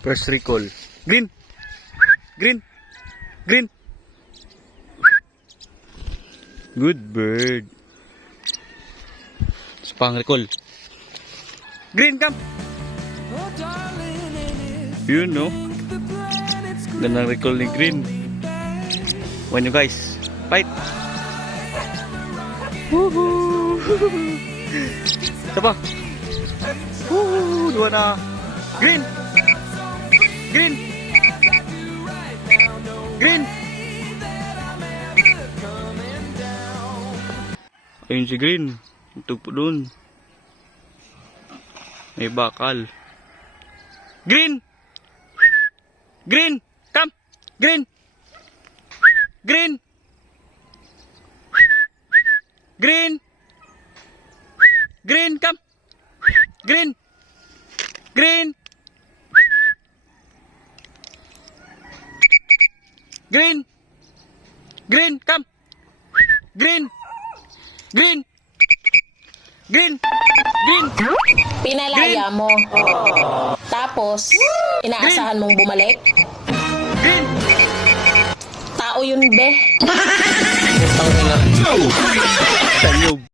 First recall. Green. Green. Green. Good bird. Pang recall. Green, come. You know. Gandang recall ni Green. When you guys fight. Woohoo! Isa pa. Woohoo! Dua na. Green. Green. Green. Ayun si Green. Tugpo dun. May bakal. Green. Green. Come. Green. Green. Green. Green. Come. Green. Green. Green. Green. Come. Green. Green. Green. Green. Pinalaya mo. Tapos, inaasahan mong bumalik. Green. Tao yun, be. Sanyog.